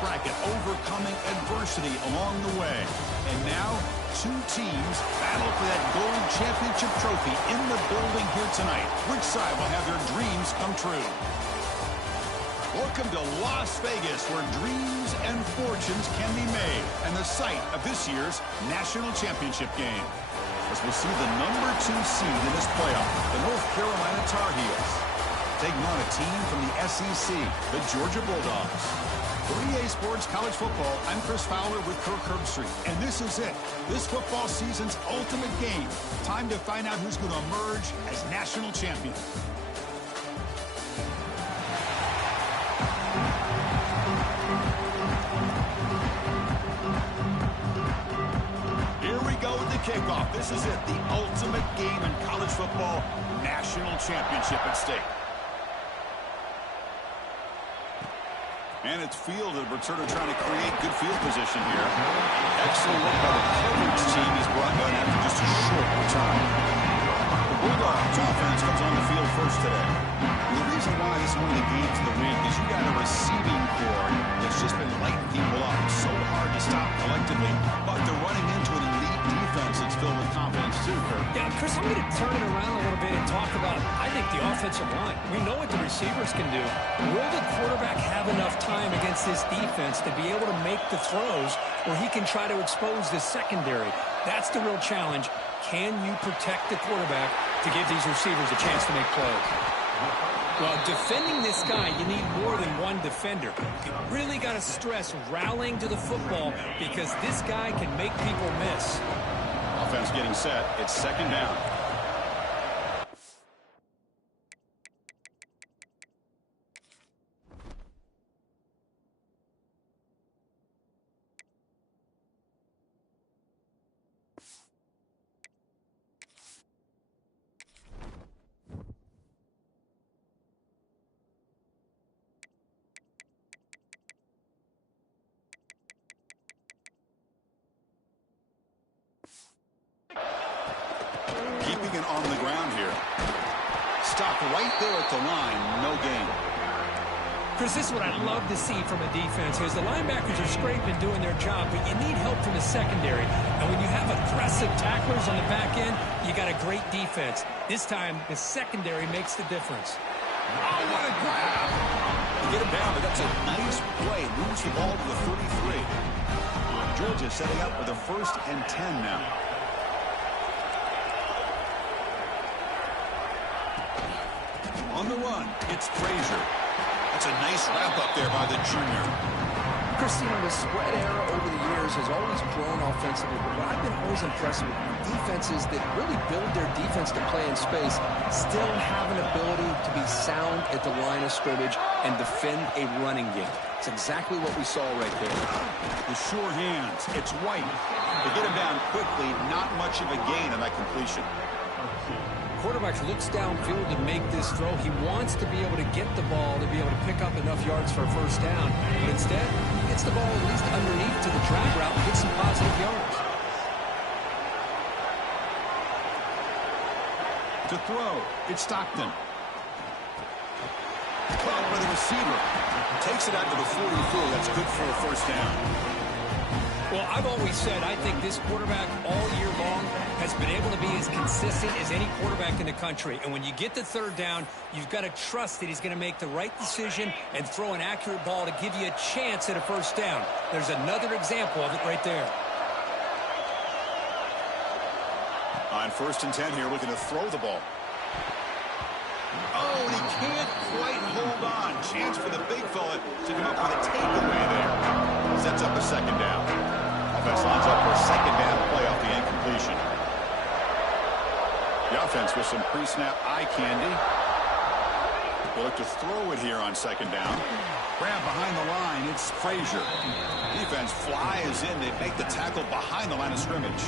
bracket, overcoming adversity along the way. And now, two teams battle for that gold championship trophy in the building here tonight. Which side will have their dreams come true? Welcome to Las Vegas, where dreams and fortunes can be made, and the site of this year's national championship game. As we'll see the number 2 seed in this playoff, the North Carolina Tar Heels, taking on a team from the SEC, the Georgia Bulldogs. For EA Sports College Football, I'm Chris Fowler with Kirk Herbstreit, and this is it. This football season's ultimate game. Time to find out who's going to emerge as national champion. Kickoff. This is it, the ultimate game in college football, national championship at stake. And it's fielded. Returner trying to create good field position here. Excellent look by the coverage team. He's brought down after just a short return. The Bulldogs offense comes on the field first today. And the reason why this is one of the games of the week is you got a receiving corps that's just been lighting people up. It's so hard to stop collectively, but they're running into an elite defense that's filled with confidence too, Kirk. Yeah, Chris, I'm going to turn it around a little bit and talk about, I think, the offensive line. We know what the receivers can do. Will the quarterback have enough time against this defense to be able to make the throws where he can try to expose the secondary? That's the real challenge. Can you protect the quarterback to give these receivers a chance to make plays? Well, defending this guy, you need more than one defender. You really got to stress rallying to the football because this guy can make people miss. Offense getting set. It's second down. Keeping it on the ground here. Stop right there at the line. No gain. Chris, this is what I love to see from a defense is the linebackers are scraping doing their job, but you need help from the secondary. And when you have aggressive tacklers on the back end, you got a great defense. This time, the secondary makes the difference. Oh, what a grab. You get him down, but that's a nice play. Moves the ball to the 33. Georgia setting up with a 1st and 10 now. On the run, it's Frazier. That's a nice wrap up there by the junior. Christina, the spread era over the years has always grown offensively, but what I've been always impressed with defenses that really build their defense to play in space still have an ability to be sound at the line of scrimmage and defend a running game. It's exactly what we saw right there. The sure hands. It's White. They get him down quickly. Not much of a gain on that completion. Quarterback looks downfield to make this throw. He wants to be able to get the ball to be able to pick up enough yards for a first down. But instead, he gets the ball at least underneath to the drag route and gets some positive yards. To throw, it's Stockton. Caught by the receiver. Takes it out to the 44. That's good for a first down. Well, I've always said I think this quarterback all year long has been able to be as consistent as any quarterback in the country. And when you get the third down, you've got to trust that he's going to make the right decision and throw an accurate ball to give you a chance at a first down. There's another example of it right there. On 1st and 10 here, looking to throw the ball. Oh, and he can't quite hold on. Chance for the big fella to come up with a takeaway there. Sets up a second down. Offense lines up for a second down play off the incompletion. The offense with some pre-snap eye candy. They'll look to throw it here on second down. Grab behind the line. It's Frazier. Defense flies in. They make the tackle behind the line of scrimmage.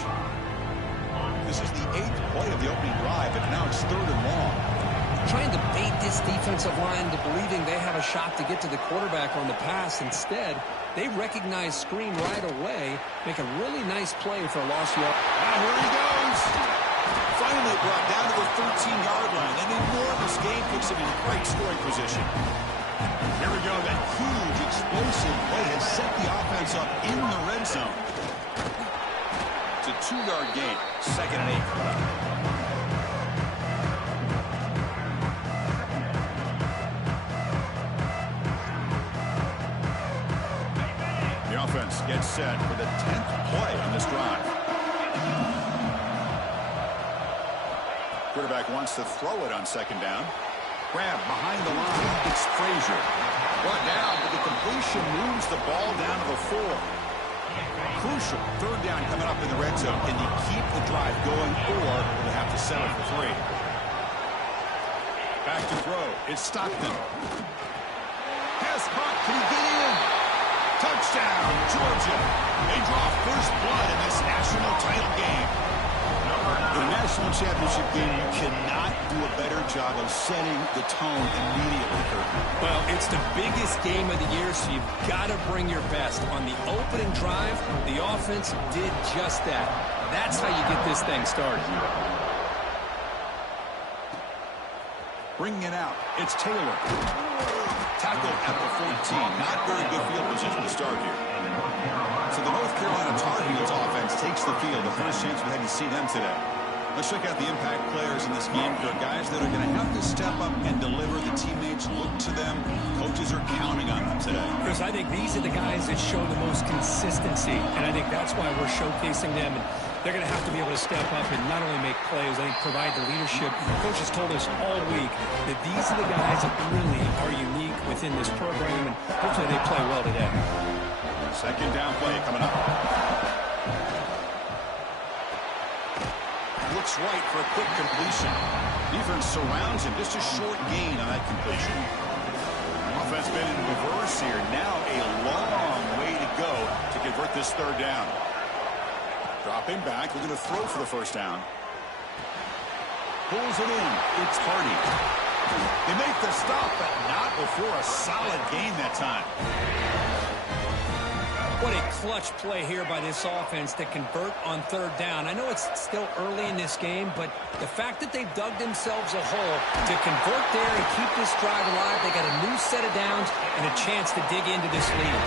This is the 8th play of the opening drive, and now it's 3rd and long. Trying to bait this defensive line to believing they have a shot to get to the quarterback on the pass. Instead, they recognize screen right away, make a really nice play for a lost yard. And here he goes. Finally brought down to the 13-yard line. An enormous game puts him in great scoring position. Here we go. That huge, explosive play has set the offense up in the red zone. It's a 2-yard gain. 2nd and 8 coming up. The offense gets set for the 10th play on this drive. Quarterback wants to throw it on 2nd down. Grab behind the line. It's Frazier. Brought down, but the completion moves the ball down to the 4. Crucial 3rd down coming up in the red zone. Can you keep the drive going, or will they have to settle for 3? Back to throw. It's Stockton. Pass caught. Can he get in? Touchdown, Georgia. They draw first blood in this national title game. In a national championship game, you cannot do a better job of setting the tone immediately, Kirk. Well, it's the biggest game of the year, so you've got to bring your best. On the opening drive, the offense did just that. That's how you get this thing started. Bringing it out, it's Taylor. Tackled at the 14. Not very good field position to start here. So the North Carolina Tar Heels offense takes the field. The first chance we had to see them today. Let's check out the impact players in this game. For guys that are going to have to step up and deliver. The teammates look to them. Coaches are counting on them today. Chris, I think these are the guys that show the most consistency, and I think that's why we're showcasing them. And they're going to have to be able to step up and not only make plays, I think provide the leadership. Coaches told us all week that these are the guys that really are unique within this program, and hopefully they play well today. 2nd down play coming up. Looks right for a quick completion. Defense surrounds him. Just a short gain on that completion. Offense been in reverse here. Now a long way to go to convert this 3rd down. Dropping back. We're going to throw for the 1st down. Pulls it in. It's Hardy. They make the stop, but not before a solid gain that time. What a clutch play here by this offense to convert on 3rd down. I know it's still early in this game, but the fact that they've dug themselves a hole to convert there and keep this drive alive, they got a new set of downs and a chance to dig into this lead.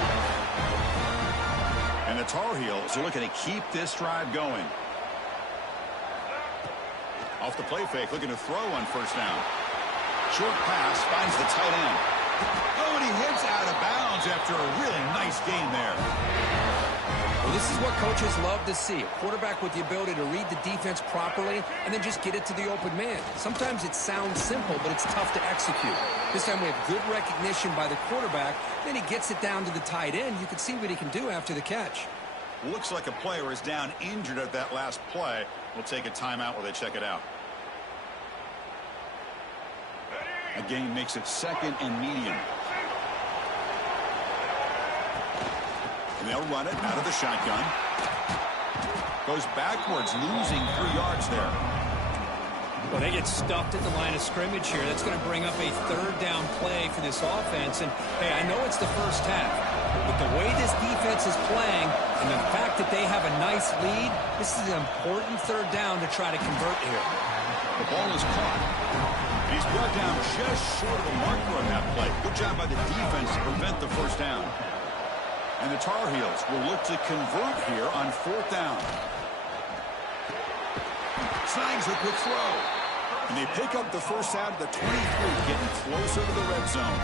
And the Tar Heels are looking to keep this drive going. Off the play fake, looking to throw on 1st down. Short pass finds the tight end. Oh, and he heads out of bounds after a really nice gain there. Well, this is what coaches love to see. A quarterback with the ability to read the defense properly and then just get it to the open man. Sometimes it sounds simple, but it's tough to execute. This time we have good recognition by the quarterback. Then he gets it down to the tight end. You can see what he can do after the catch. Looks like a player is down injured at that last play. We'll take a timeout while they check it out. A gain makes it 2nd and medium. And they'll run it out of the shotgun. Goes backwards, losing 3 yards there. Well, they get stuffed at the line of scrimmage here. That's going to bring up a 3rd down play for this offense. And, hey, I know it's the first half, but the way this defense is playing and the fact that they have a nice lead, this is an important 3rd down to try to convert here. The ball is caught. He's brought down just short of the marker on that play. Good job by the defense to prevent the 1st down. And the Tar Heels will look to convert here on 4th down. Snags a quick throw. And they pick up the 1st down at the 23, getting closer to the red zone.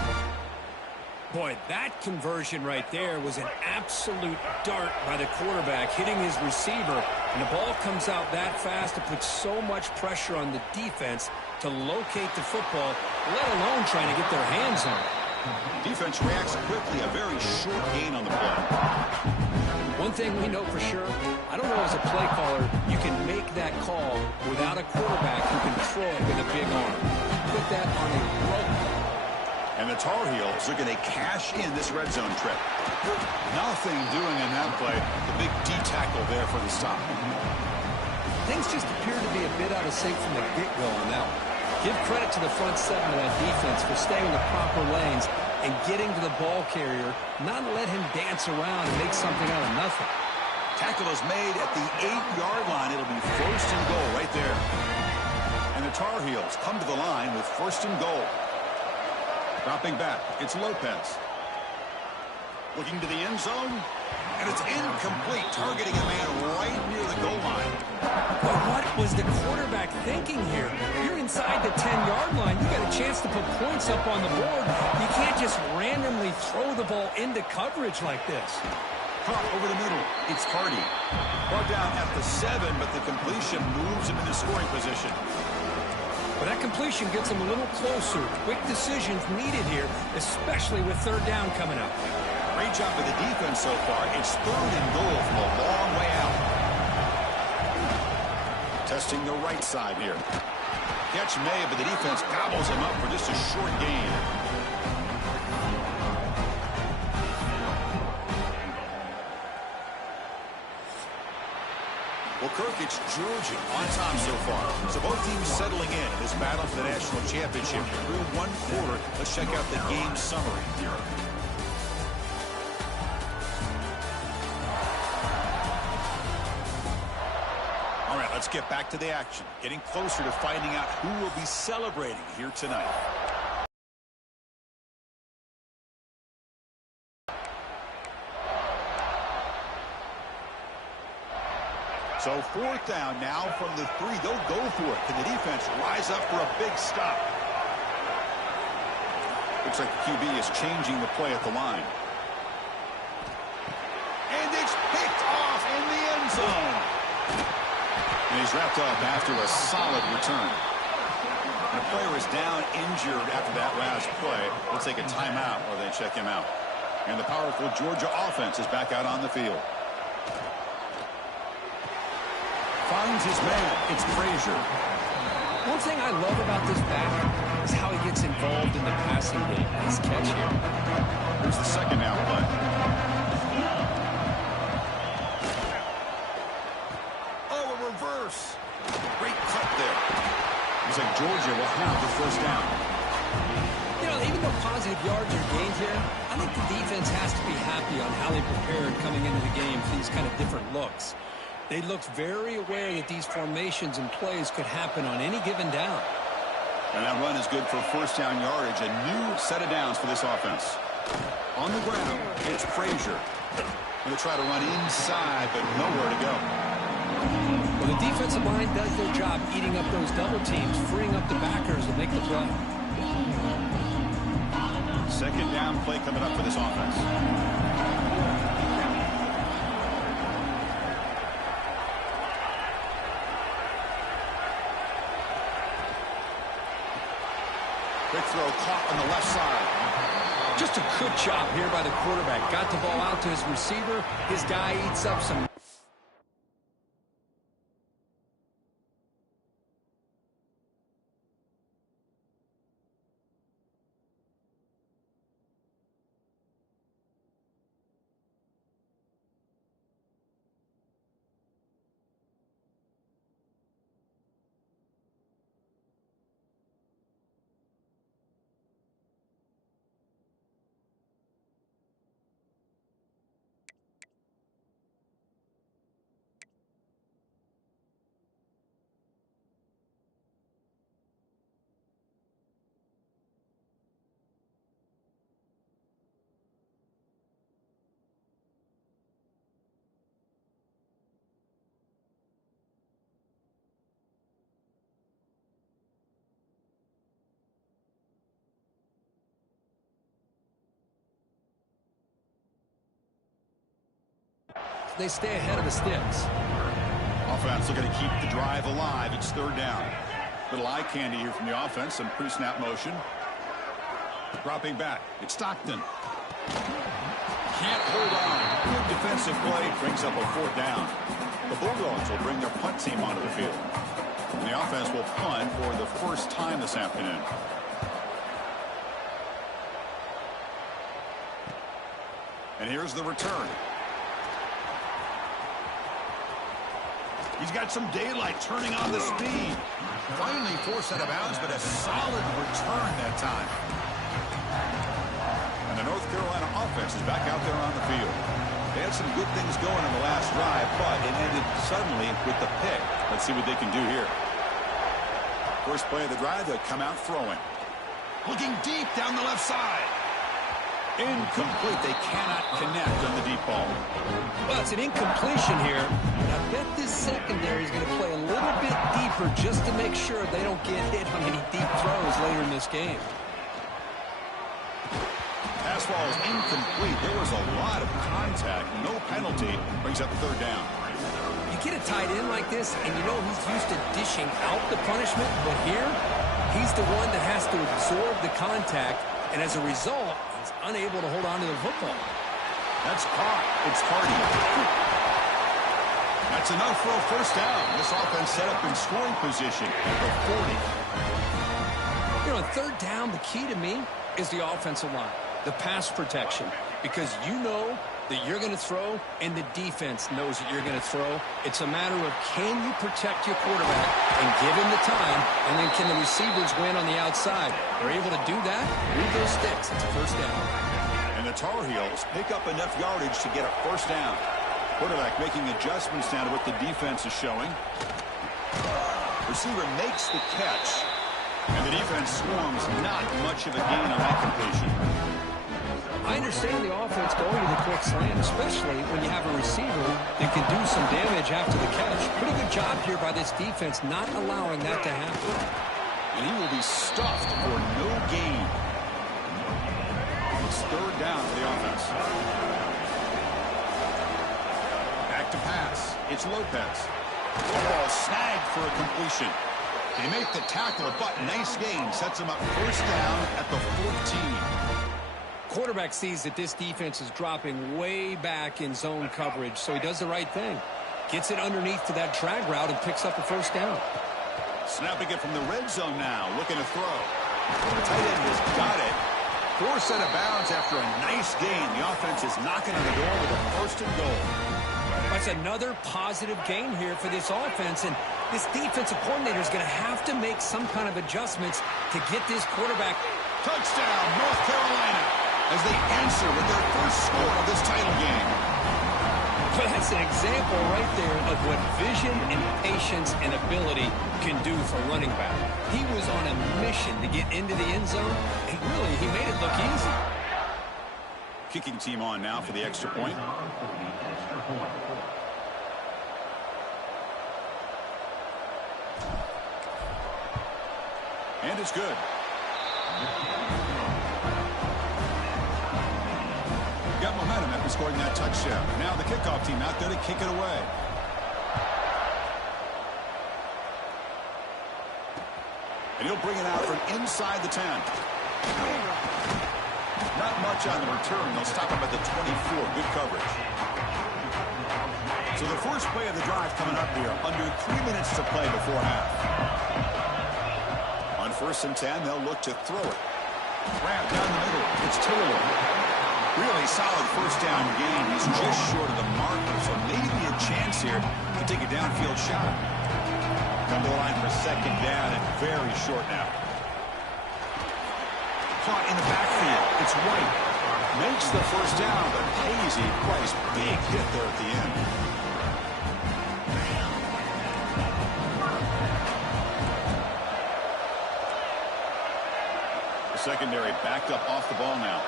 Boy, that conversion right there was an absolute dart by the quarterback, hitting his receiver. And the ball comes out that fast to put so much pressure on the defense to locate the football, let alone trying to get their hands on it. Defense reacts quickly, a very short gain on the play. One thing we know for sure, I don't know as a play caller, you can make that call without a quarterback who can throw it with a big arm. Put that on a rope. And the Tar Heels are going to cash in this red zone trip. Nothing doing in that play. The big D tackle there for the stop. Things just appear to be a bit out of sync from the get-go on that one. Give credit to the front 7 of that defense for staying in the proper lanes and getting to the ball carrier, not let him dance around and make something out of nothing. Tackle is made at the 8-yard line. It'll be 1st and goal right there. And the Tar Heels come to the line with 1st and goal. Dropping back, it's Lopez. Looking to the end zone, and it's incomplete, targeting a man right near the goal line. But what was the quarterback thinking here? You're inside the 10-yard line. You got a chance to put points up on the board. You can't just randomly throw the ball into coverage like this. Caught over the middle. It's Hardy. Brought down at the 7, but the completion moves him into scoring position. But that completion gets him a little closer. Quick decisions needed here, especially with third down coming up. Great job of the defense so far. It's 3rd and goal from a long way out. Testing the right side here. Catch made, but the defense gobbles him up for just a short gain. Well, Kirk, it's Georgia on top so far. So both teams settling in this battle for the national championship. Through one quarter, let's check out the game summary. All right, let's get back to the action. Getting closer to finding out who will be celebrating here tonight. So 4th down now from the 3. They'll go for it. Can the defense rise up for a big stop? Looks like the QB is changing the play at the line. And it's picked off in the end zone. And he's wrapped up after a solid return. And the player is down injured after that last play. We'll take a timeout while they check him out. And the powerful Georgia offense is back out on the field. Finds his man. It's Frazier. One thing I love about this back is how he gets involved in the passing game. Nice catch here. Here's the 2nd down play. Oh, a reverse. Great cut there. Looks like Georgia will have the 1st down. You know, even though positive yards are gained here, I think the defense has to be happy on how they prepared coming into the game for these kind of different looks. They looked very aware that these formations and plays could happen on any given down. And that run is good for 1st down yardage. A new set of downs for this offense. On the ground, it's Frazier. Going to try to run inside, but nowhere to go. Well, the defensive line does their job eating up those double teams, freeing up the backers to make the play. 2nd down play coming up for this offense. Quick throw caught on the left side. Just a good job here by the quarterback. Got the ball out to his receiver. His guy eats up some. They stay ahead of the sticks. Offense looking to keep the drive alive. It's 3rd down. Little eye candy here from the offense. Some pre-snap motion. Dropping back. It's Stockton. Can't hold on. Good defensive play. Brings up a 4th down. The Bulldogs will bring their punt team onto the field. And the offense will punt for the first time this afternoon. And here's the return. He's got some daylight, turning on the speed. Finally forced out of bounds, but a solid return that time. And the North Carolina offense is back out there on the field. They had some good things going in the last drive, but it ended suddenly with the pick. Let's see what they can do here. First play of the drive, they'll come out throwing. Looking deep down the left side. Incomplete. They cannot connect on the deep ball. Well, it's an incompletion here. I bet this secondary is going to play a little bit deeper just to make sure they don't get hit on any deep throws later in this game. Pass ball is incomplete. There was a lot of contact. No penalty. Brings up third down. You get a tight end like this, and you know he's used to dishing out the punishment, but here, he's the one that has to absorb the contact, and as a result, he's unable to hold on to the football. That's caught. It's Hardy. That's enough for a first down. This offense set up in scoring position at the 40. You know, on third down, the key to me is the offensive line, the pass protection, because you know that you're going to throw, and the defense knows that you're going to throw. It's a matter of can you protect your quarterback and give him the time, and then can the receivers win on the outside? They're able to do that. Read those sticks. It's a first down. And the Tar Heels pick up enough yardage to get a first down. Quarterback making adjustments now to what the defense is showing. Receiver makes the catch, and the defense swarms. Not much of a gain on that completion. I understand the offense going to the quick slant, especially when you have a receiver that can do some damage after the catch. Pretty good job here by this defense not allowing that to happen. And he will be stuffed for no gain. It's third down for the offense. Back to pass. It's Lopez. The ball snagged for a completion. They make the tackle, but nice gain. Sets him up first down at the 14. Quarterback sees that this defense is dropping way back in zone coverage, so he does the right thing. Gets it underneath to that drag route and picks up a first down. Snapping it from the red zone now, looking to throw. The tight end has got it. Forced out of bounds after a nice gain. The offense is knocking on the door with a first and goal. That's another positive gain here for this offense, and this defensive coordinator is going to have to make some kind of adjustments to get this quarterback. Touchdown, North Carolina, as they answer with their first score of this title game. But that's an example right there of what vision and patience and ability can do for running back. He was on a mission to get into the end zone, and really, he made it look easy. Kicking team on now for the extra point. And it's good. Got momentum after scoring that touchdown. Now the kickoff team out there to kick it away. And he'll bring it out from inside the 10. Not much on the return. They'll stop him at the 24. Good coverage. So the first play of the drive coming up here. Under 3 minutes to play before half. On 1st and 10, they'll look to throw it. Grab down the middle. It's Taylor. Really solid first down gain. He's just short of the marker, so maybe a chance here to take a downfield shot. Come to the line for second down and very short now. Caught in the backfield. It's White. Makes the first down, but pays a price. Big hit there at the end. The secondary backed up off the ball now.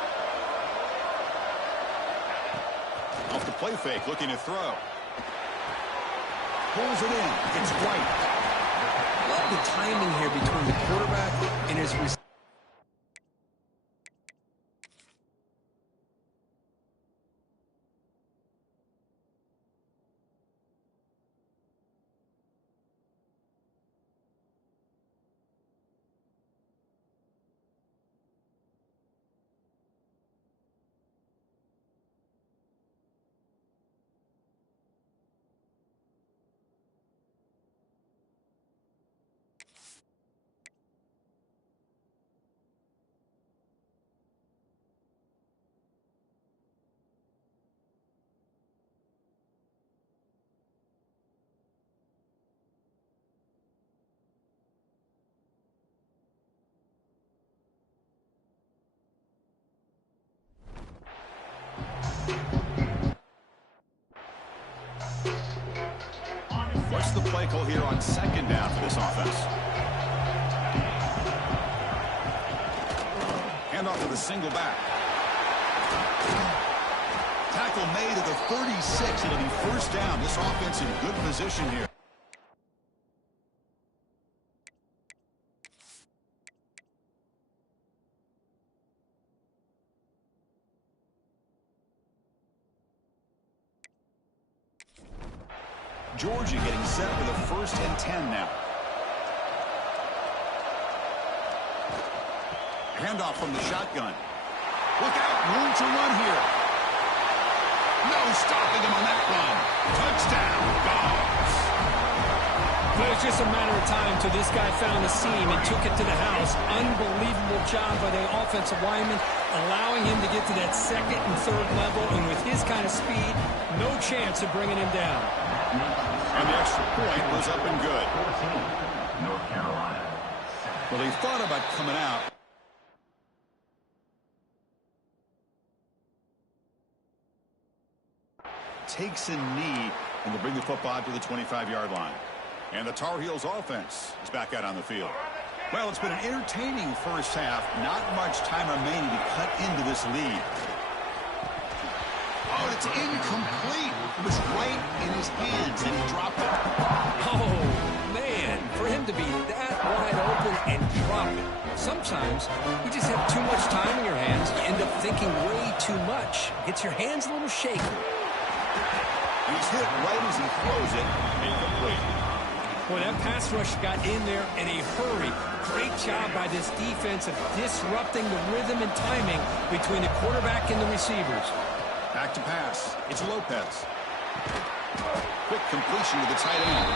Off the play fake, looking to throw. Pulls it in. It's White. Love the timing here between the quarterback and his receiver. What's the play call here on second down for this offense? Handoff to the single back. Tackle made at the 36. It'll be first down. This offense in good position here. Georgia getting set for the 1st and 10 now. Handoff from the shotgun. Look out, room to run here. No stopping him on that run. Touchdown, Dogs. Well, it was just a matter of time till this guy found a seam and took it to the house. Unbelievable job by the offensive lineman, allowing him to get to that 2nd and 3rd level, and with his kind of speed, no chance of bringing him down. And the extra point was up and good. North Carolina. Well, they thought about coming out. Takes a knee, and they'll bring the football to the 25-yard line. And the Tar Heels offense is back out on the field. Well, it's been an entertaining first half. Not much time remaining to cut into this lead. Oh, it's incomplete. It was right in his hands, and he dropped it. Oh, man, for him to be that wide open and drop it. Sometimes you just have too much time in your hands. You end up thinking way too much. Gets your hands a little shaky. He's hit right as he throws it. Incomplete. Well, that pass rush got in there in a hurry. Great job by this defense of disrupting the rhythm and timing between the quarterback and the receivers. Back to pass. It's Lopez. Quick completion to the tight end.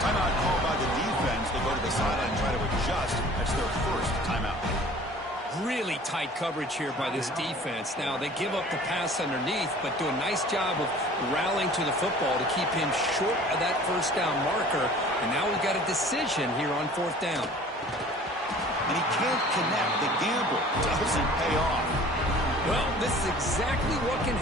Timeout called by the defense. They'll go to the sideline and try to adjust. That's their first timeout. Really tight coverage here by this defense. Now, they give up the pass underneath, but do a nice job of rallying to the football to keep him short of that first down marker. And now we've got a decision here on 4th down. And he can't connect. The gamble doesn't pay off. Well, this is exactly what can